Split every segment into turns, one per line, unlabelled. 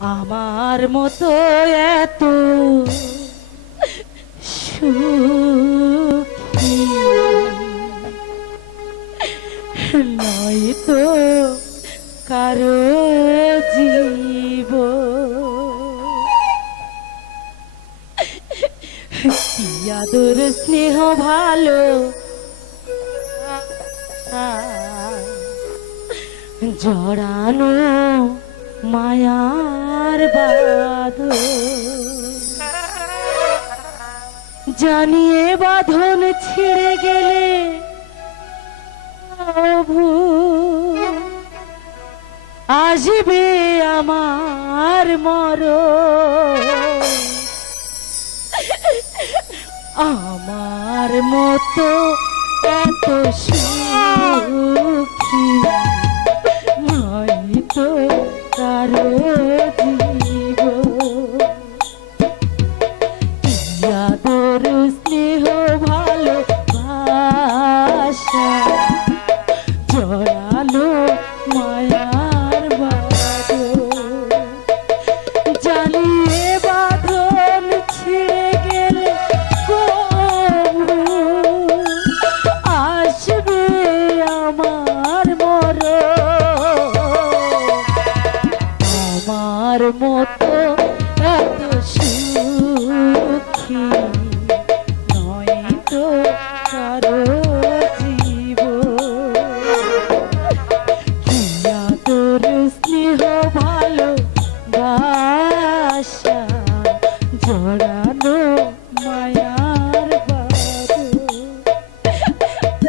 আমার মতো এত নয় নয়তো কারও জীব আদর স্নেহ ভালো? জড়ানো মায়া জানিয়ে বাঁধন ছিঁড়ে গেলে আসবে আমার মর আমার মতো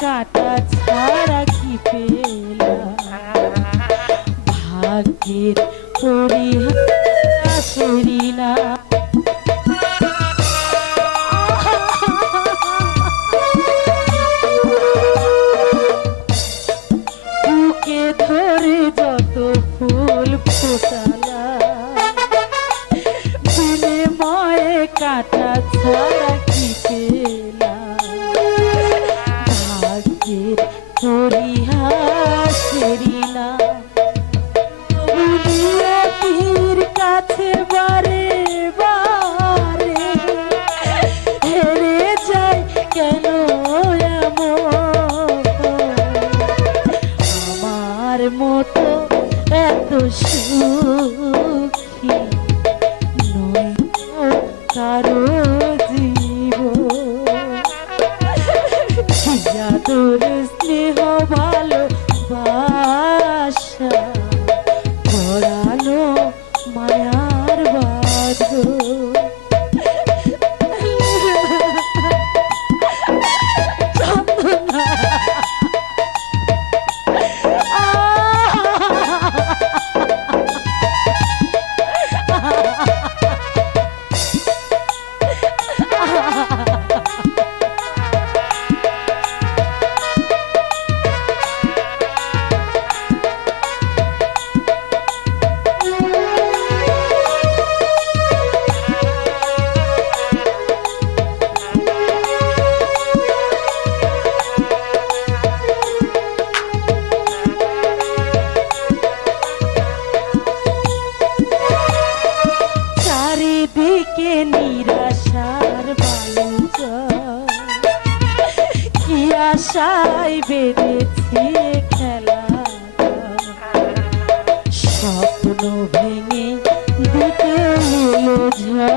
কাটা ছাড়া কি পেলাম? ভাগ্যের পরিহার ধরে ফুল কাটা ছাড়া এত সুখী নয় কারও জীব যাদুর স্নেহ ভালো ভেঙে দুটো ঝড়